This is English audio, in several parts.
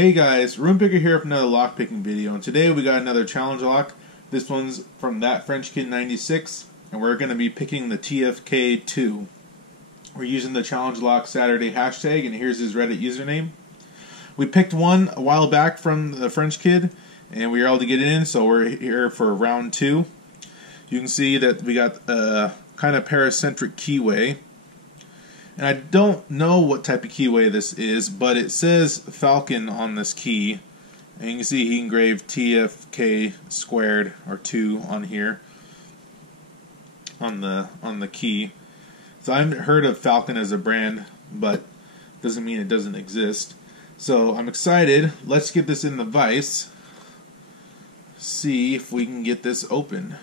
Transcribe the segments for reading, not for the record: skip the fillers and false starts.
Hey guys, RoonPicker here with another lock picking video, and today we got another challenge lock. This one's from That French Kid 96, and we're going to be picking the TFK2. We're using the challenge lock Saturday hashtag, and here's his Reddit username. We picked one a while back from the French Kid, and we were able to get in, so we're here for round 2. You can see that we got a kind of paracentric keyway. And I don't know what type of keyway this is, but it says Falcon on this key. And you can see he engraved TFK squared or 2 on here on the key. So I haven't heard of Falcon as a brand, but doesn't mean it doesn't exist. So I'm excited. Let's get this in the vise. See if we can get this open.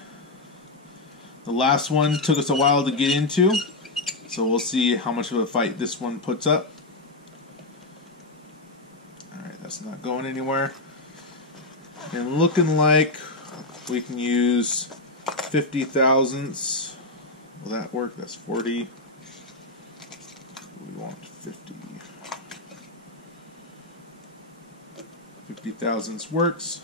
The last one took us a while to get into. So we'll see how much of a fight this one puts up. Alright, that's not going anywhere. And looking like we can use 50 thousandths. Will that work? That's 40. We want 50. 50 thousandths works.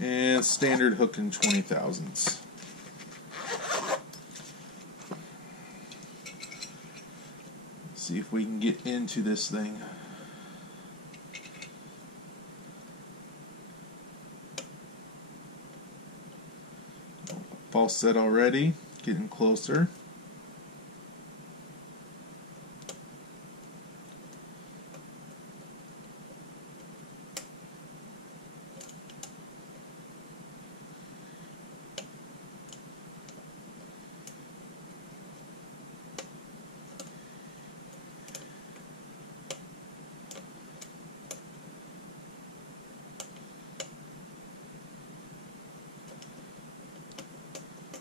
And standard hook in 20 thousandths. See if we can get into this thing. False set already, getting closer.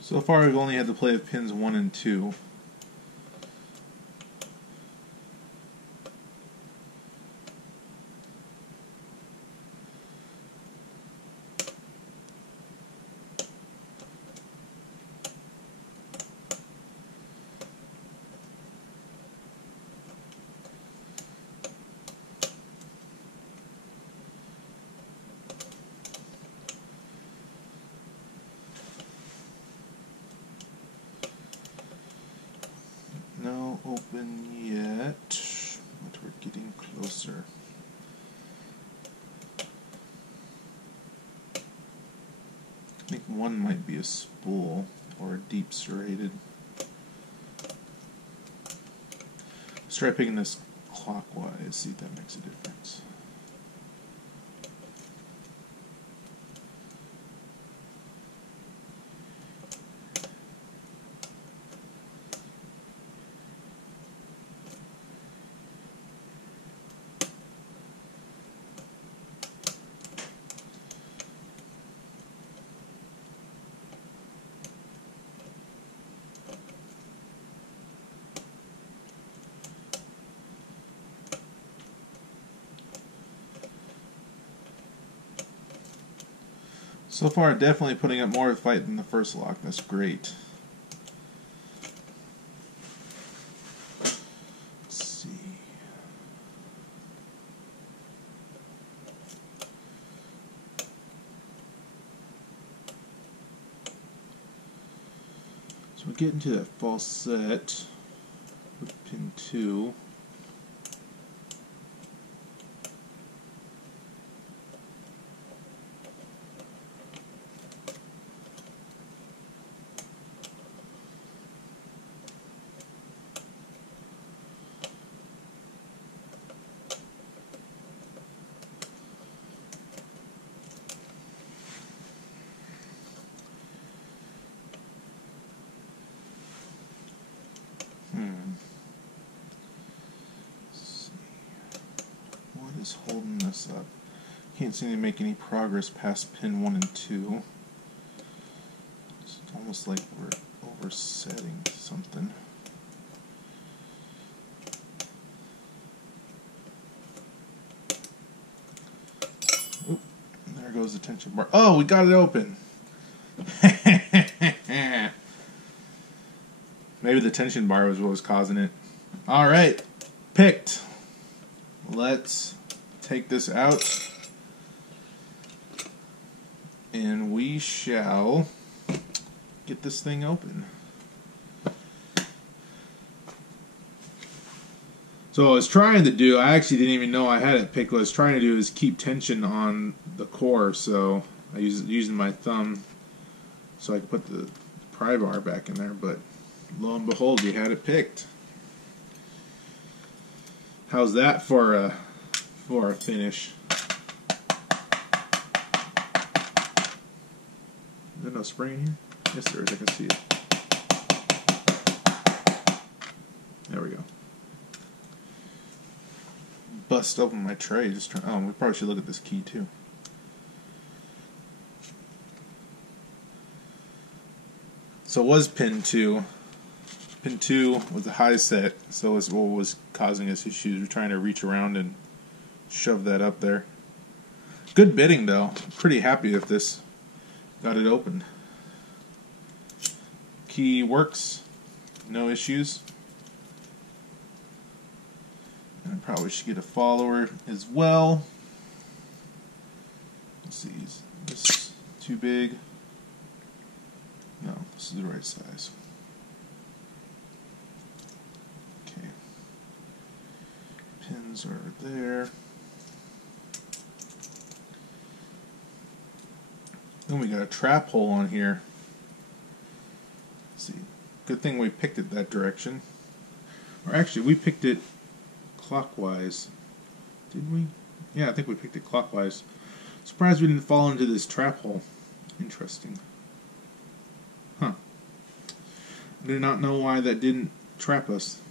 So far we've only had to play with pins 1 and 2. No open yet, but we're getting closer. I think one might be a spool or a deep serrated. Let's try picking this clockwise, see if that makes a difference. So far, definitely putting up more of a fight than the first lock. That's great. Let's see. So we get into that false set with pin 2. Is holding this up. Can't seem to make any progress past pin 1 and 2. It's almost like we're oversetting something. Oop, there goes the tension bar. Oh, we got it open. Maybe the tension bar was what was causing it. Alright, picked. Let's take this out, and we shall get this thing open. So what I was trying to do, I actually didn't even know I had it picked. What I was trying to do is keep tension on the core, so I using my thumb so I could put the pry bar back in there, but lo and behold, we had it picked. How's that for a finish? Is there no spring in here? Yes, there is. I can see it. There we go. Bust open my tray. Just try. Oh, we probably should look at this key too. So it was pin 2. Pin 2 was a high set, so was what was causing us issues. We're trying to reach around and shove that up there. Good bitting though. I'm pretty happy with this. Got it open. Key works. No issues. And I probably should get a follower as well. Let's see, is this too big? No, this is the right size. Okay. Pins are there. Then we got a trap hole on here. Let's see. Good thing we picked it that direction. Or actually, we picked it clockwise. Did we? Yeah, I think we picked it clockwise. Surprised we didn't fall into this trap hole. Interesting. Huh. I do not know why that didn't trap us.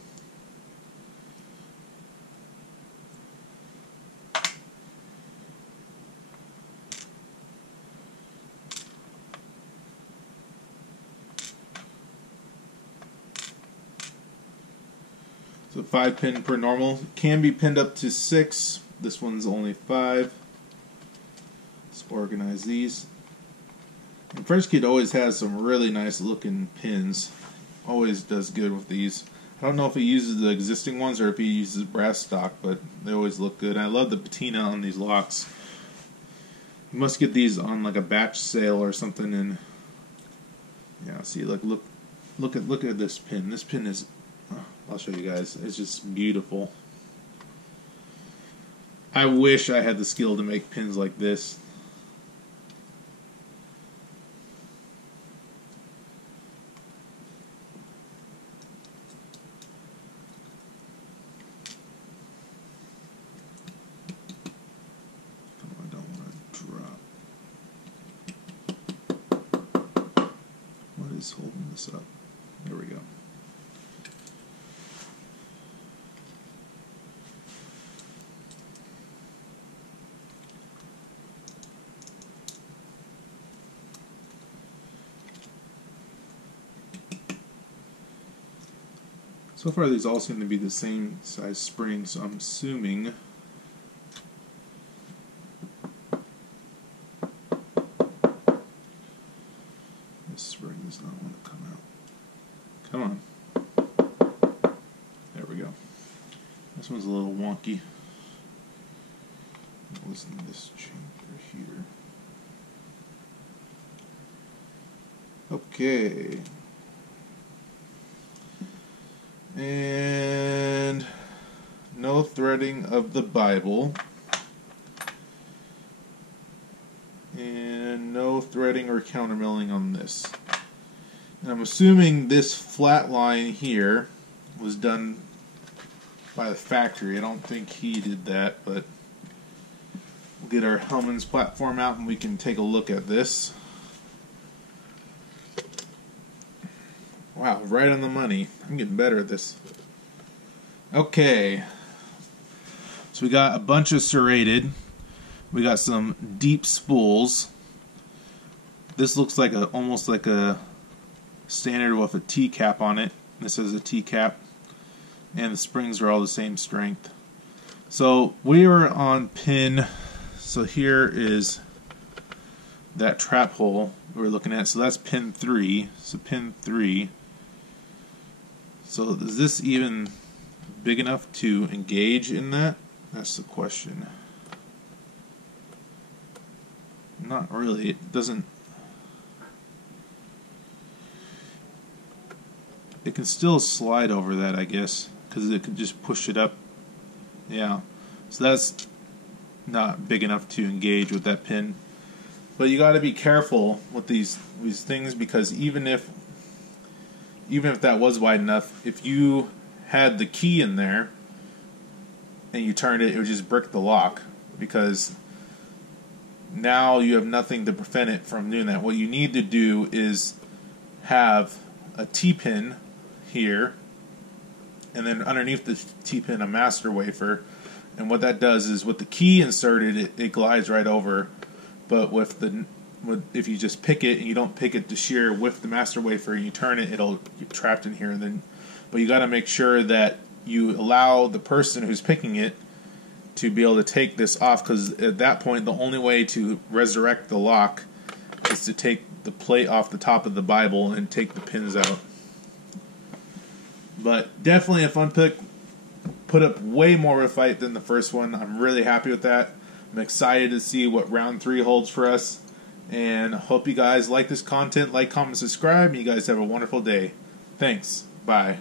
So 5 pin per normal. Can be pinned up to 6. This one's only 5. Let's organize these. And French Kid always has some really nice looking pins. Always does good with these. I don't know if he uses the existing ones or if he uses brass stock, but they always look good. I love the patina on these locks. You must get these on like a batch sale or something. And yeah, see, like look at this pin. This pin is. I'll show you guys. It's just beautiful. I wish I had the skill to make pins like this. Oh, I don't want to drop. What is holding this up? There we go. So far these all seem to be the same size spring, so I'm assuming this spring does not want to come out. Come on. There we go. This one's a little wonky. Listen to this chamber here. Okay. And no threading of the Bible. And no threading or countermilling on this. And I'm assuming this flat line here was done by the factory. I don't think he did that, but we'll get our Hellman's platform out and we can take a look at this. Wow, right on the money. I'm getting better at this. Okay. So we got a bunch of serrated. We got some deep spools. This looks like almost like a standard with a T-cap on it. This is a T-cap. And the springs are all the same strength. So we are on pin. So here is that trap hole we're looking at. So that's pin 3. So pin 3. So is this even big enough to engage in that? That's the question. Not really. It doesn't. It can still slide over that, I guess, because it can just push it up. Yeah. So that's not big enough to engage with that pin. But you got to be careful with these things, because even if that was wide enough, if you had the key in there and you turned it, it would just brick the lock, because now you have nothing to prevent it from doing that. What you need to do is have a T-pin here, and then underneath the T-pin a master wafer. And what that does is, with the key inserted, it glides right over. But if you just pick it and you don't pick it to shear with the master wafer and you turn it, it'll get trapped in here. But you got to make sure that you allow the person who's picking it to be able to take this off, because at that point the only way to resurrect the lock is to take the plate off the top of the Bible and take the pins out. But definitely a fun pick. Put up way more of a fight than the first one. I'm really happy with that. I'm excited to see what round 3 holds for us. And hope you guys like this content. Like, comment, subscribe. And you guys have a wonderful day. Thanks. Bye.